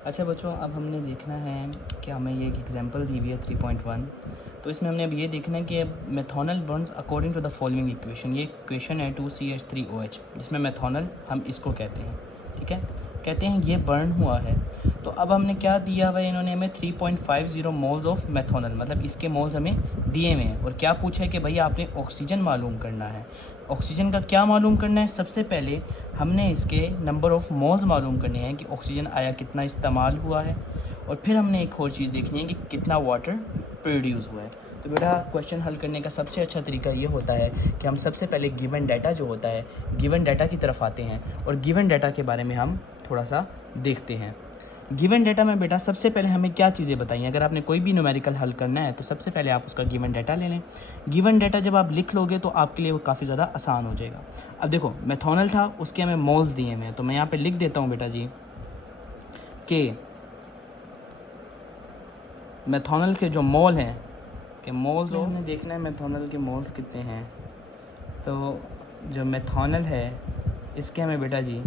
अच्छा बच्चों, अब हमने देखना है कि हमें ये एक एग्जांपल दी हुई है 3.1। तो इसमें हमने अब ये देखना है कि methanol burns according to the following equation. ये इक्वेशन है 2CH3OH, जिसमें मेथनॉल हम इसको कहते हैं। ठीक है, कहते हैं ये बर्न हुआ है। तो अब हमने क्या दिया हुआ है, इन्होंने हमें 3.50 मोल्स ऑफ मेथनॉल, मतलब इसके मोल्स हमें दिए हुए हैं। और क्या पूछा है कि भाई आपने ऑक्सीजन मालूम करना है। ऑक्सीजन का क्या मालूम करना है, सबसे पहले हमने इसके नंबर ऑफ़ मोल्स मालूम करने हैं कि ऑक्सीजन आया कितना इस्तेमाल हुआ है। और फिर हमने एक और चीज़ देखनी है कि कितना वाटर प्रोड्यूस हुआ है। तो बेटा क्वेश्चन हल करने का सबसे अच्छा तरीका ये होता है कि हम सबसे पहले गिवन डाटा जो होता है, गिवन डाटा की तरफ आते हैं और गिवन डाटा के बारे में हम थोड़ा सा देखते हैं। गिवन डाटा में बेटा सबसे पहले हमें क्या चीज़ें बताइए। अगर आपने कोई भी न्यूमेरिकल हल करना है तो सबसे पहले आप उसका गिवन डाटा ले लें। गिवन डाटा जब आप लिख लोगे तो आपके लिए वो काफ़ी ज़्यादा आसान हो जाएगा। अब देखो मेथनॉल था, उसके हमें मोल्स दिए हुए हैं, तो मैं यहाँ पे लिख देता हूँ बेटा जी कि मेथनॉल के जो मोल हैं कि मोल्स जो हमने देखना है मेथनॉल के मोल्स कितने हैं। तो जो मेथनॉल है इसके हमें बेटा जी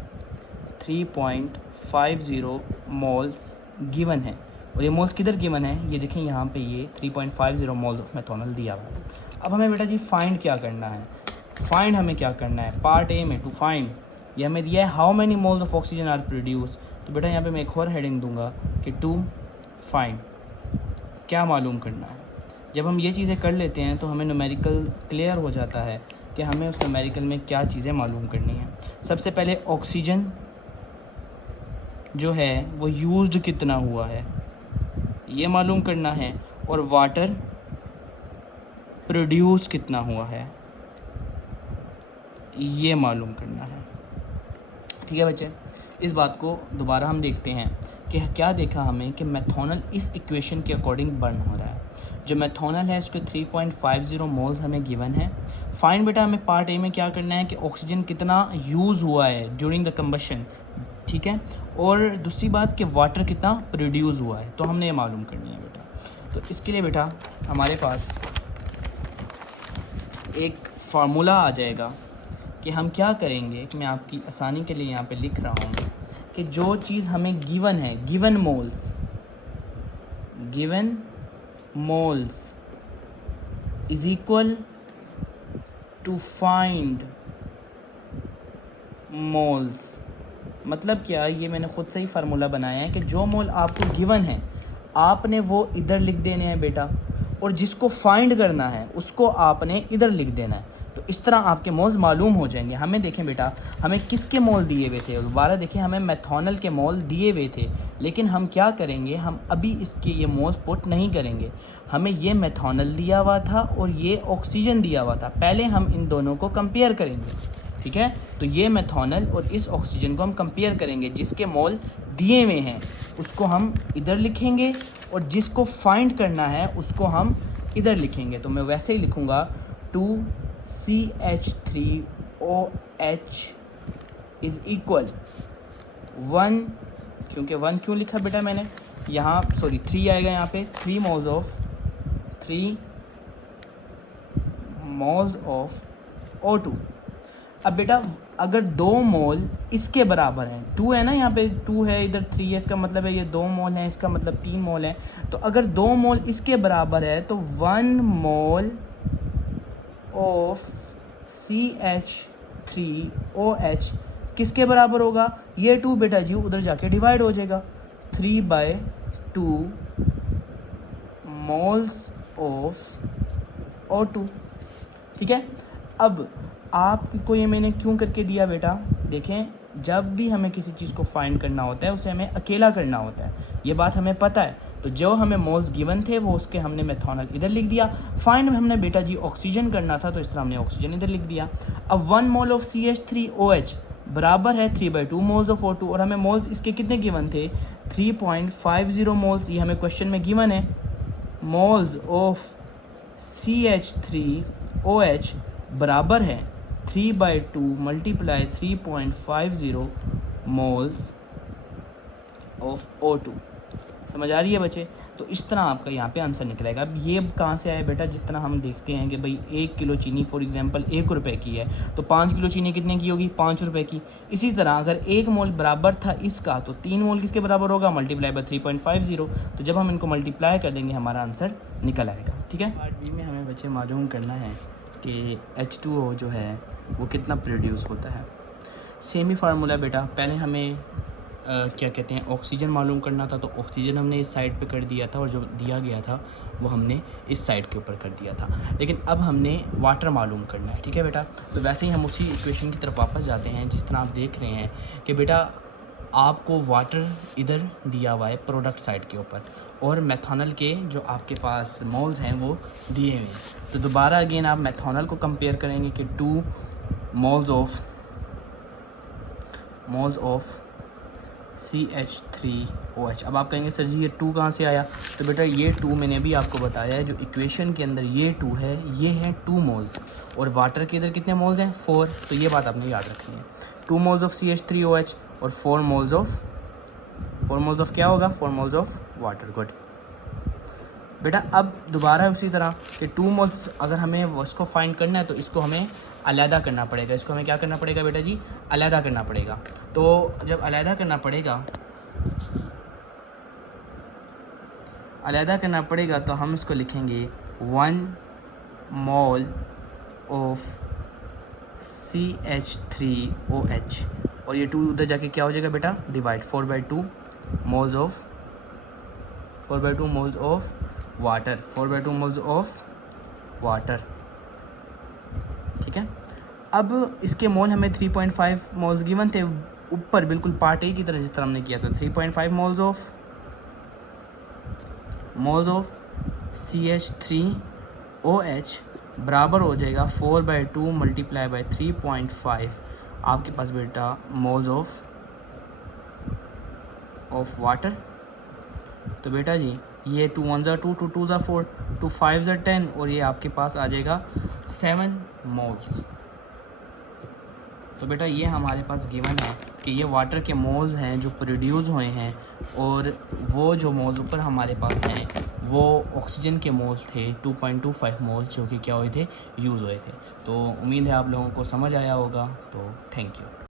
3.50 मोल्स गिवन है। और ये मोल्स किधर गिवन है, ये देखें यहाँ पे ये 3.50 मोल्स ऑफ मेथनॉल दिया हुआ है। अब हमें बेटा जी फाइंड क्या करना है, फाइंड हमें क्या करना है पार्ट ए में। टू फाइंड ये हमें दिया है how many moles of oxygen are produce. तो बेटा यहाँ पे मैं एक और हेडिंग दूंगा कि टू फाइंड क्या मालूम करना है। जब हम ये चीज़ें कर लेते हैं तो हमें न्यूमेरिकल क्लियर हो जाता है कि हमें उस न्यूमेरिकल में क्या चीज़ें मालूम करनी है। सबसे पहले ऑक्सीजन जो है वो यूज्ड कितना हुआ है ये मालूम करना है, और वाटर प्रोड्यूस कितना हुआ है ये मालूम करना है। ठीक है बच्चे, इस बात को दोबारा हम देखते हैं कि क्या देखा हमें कि मेथनॉल इस इक्वेशन के अकॉर्डिंग बर्न हो रहा है। जो मेथनॉल है उसके 3.50 मोल्स हमें गिवन है। फाइंड बेटा हमें पार्ट ए में क्या करना है कि ऑक्सीजन कितना यूज़ हुआ है ड्यूरिंग द कंबशन। ठीक है, और दूसरी बात कि वाटर कितना प्रोड्यूस हुआ है, तो हमने ये मालूम करनी है बेटा। तो इसके लिए बेटा हमारे पास एक फार्मूला आ जाएगा कि हम क्या करेंगे, कि मैं आपकी आसानी के लिए यहाँ पे लिख रहा हूँ कि जो चीज़ हमें गिवन है, given moles is equal to find moles. मतलब क्या, ये मैंने ख़ुद से ही फार्मूला बनाया है कि जो मोल आपको गिवन है आपने वो इधर लिख देने हैं बेटा, और जिसको फाइंड करना है उसको आपने इधर लिख देना है। तो इस तरह आपके मोल्स मालूम हो जाएंगे। हमें देखें बेटा हमें किसके मोल दिए हुए थे, दोबारा देखें हमें मेथनॉल के मोल दिए हुए थे, लेकिन हम क्या करेंगे, हम अभी इसके ये मोल्स पुट नहीं करेंगे। हमें ये मेथनॉल दिया हुआ था और ये ऑक्सीजन दिया हुआ था, पहले हम इन दोनों को कंपेयर करेंगे। ठीक है, तो ये मेथनॉल और इस ऑक्सीजन को हम कंपेयर करेंगे, जिसके मोल दिए हुए हैं उसको हम इधर लिखेंगे और जिसको फाइंड करना है उसको हम इधर लिखेंगे। तो मैं वैसे ही लिखूँगा 2CH3OH इज़ इक्वल 1, क्योंकि 1 क्यों लिखा बेटा मैंने यहाँ, सॉरी 3 आएगा यहाँ पे, 3 मोल्स ऑफ O2। अब बेटा अगर 2 मोल इसके बराबर हैं, 2 है ना यहाँ पे, 2 है इधर 3 है, इसका मतलब है ये 2 मोल हैं, इसका मतलब 3 मोल हैं। तो अगर 2 मोल इसके बराबर है तो 1 मोल ऑफ CH3OH किसके बराबर होगा, ये 2 बेटा जी उधर जाके डिवाइड हो जाएगा, 3/2 मोल्स ऑफ O2। ठीक है, अब आपको ये मैंने क्यों करके दिया बेटा, देखें जब भी हमें किसी चीज़ को फाइंड करना होता है उसे हमें अकेला करना होता है, ये बात हमें पता है। तो जो हमें मोल्स गिवन थे वो उसके हमने मेथनॉल इधर लिख दिया। फाइंड में हमने बेटा जी ऑक्सीजन करना था, तो इस तरह हमने ऑक्सीजन इधर लिख दिया। अब 1 मोल ऑफ CH3OH बराबर है 3/2 मोल्स ऑफ O2, और हमें मोल्स इसके कितने गिवन थे, 3.50 मोल्स, ये हमें क्वेश्चन में गिवन है। मोल्स ऑफ CH3OH बराबर है 3/2 मल्टीप्लाई 3.50 मोल्स ऑफ O2। समझ आ रही है बच्चे। तो इस तरह आपका यहाँ पे आंसर निकलेगा। अब ये कहाँ से आया बेटा, जिस तरह हम देखते हैं कि भाई 1 किलो चीनी फॉर एग्जांपल 1 रुपए की है, तो 5 किलो चीनी कितने की होगी, 5 रुपए की। इसी तरह अगर 1 मोल बराबर था इसका, तो 3 मोल किसके बराबर होगा, मल्टीप्लाई बाय 3.50। तो जब हम इनको मल्टीप्लाई कर देंगे हमारा आंसर निकल आएगा। ठीक है, पार्ट बी में हमें बच्चे मालूम करना है कि H2O जो है वो कितना प्रोड्यूस होता है। सेमी फार्मूला बेटा, पहले हमें क्या कहते हैं, ऑक्सीजन मालूम करना था, तो ऑक्सीजन हमने इस साइड पे कर दिया था और जो दिया गया था वो हमने इस साइड के ऊपर कर दिया था। लेकिन अब हमने वाटर मालूम करना है। ठीक है बेटा, तो वैसे ही हम उसी इक्वेशन की तरफ वापस जाते हैं। जिस तरह आप देख रहे हैं कि बेटा आपको वाटर इधर दिया हुआ है प्रोडक्ट साइड के ऊपर, और मेथनॉल के जो आपके पास मोल्स हैं वो दिए हुए हैं। तो दोबारा अगेन आप मेथनॉल को कंपेयर करेंगे कि 2 मोल्स ऑफ CH3OH। अब आप कहेंगे सर जी ये 2 कहाँ से आया, तो बेटा ये 2 मैंने भी आपको बताया है, जो इक्वेशन के अंदर ये 2 है, ये हैं 2 मोल्स, और वाटर के इधर कितने मोल्स हैं, 4। तो ये बात आपने याद रखनी है, 2 मोल्स ऑफ CH3OH और 4 मोल्स ऑफ क्या होगा, 4 मोल्स ऑफ वाटर। गुड बेटा, अब दोबारा उसी तरह कि 2 मोल्स अगर हमें उसको फाइंड करना है तो इसको हमें अलहदा करना पड़ेगा। इसको हमें क्या करना पड़ेगा बेटा जी, अलहदा करना पड़ेगा। तो जब अलहदा करना पड़ेगा तो हम इसको लिखेंगे 1 मोल ऑफ CH3OH, और ये 2 उधर जाके क्या हो जाएगा बेटा, डिवाइड 4/2 मोल्स ऑफ वाटर। ठीक है, अब इसके मोल हमें 3.5 मोल्स गिवन थे ऊपर, बिल्कुल पार्ट ए की तरह जिस तरह हमने किया था। 3.5 मोल्स ऑफ CH3OH बराबर हो जाएगा 4/2 मल्टीप्लाई बाय 3.5 आपके पास बेटा मोल्स ऑफ वाटर। तो बेटा जी ये 2 1 ज़ा 2, 2 2 ज़ा 4, 2 5 ज़ा 10, और ये आपके पास आ जाएगा 7 मोल्स। तो बेटा ये हमारे पास गिवन है कि ये वाटर के मोल्स हैं जो प्रोड्यूस हुए हैं, और वो जो मोल्स ऊपर हमारे पास हैं वो ऑक्सीजन के मोल्स थे 2.25 मोल्स, जो कि क्या हुए थे, यूज़ हुए थे। तो उम्मीद है आप लोगों को समझ आया होगा। तो थैंक यू।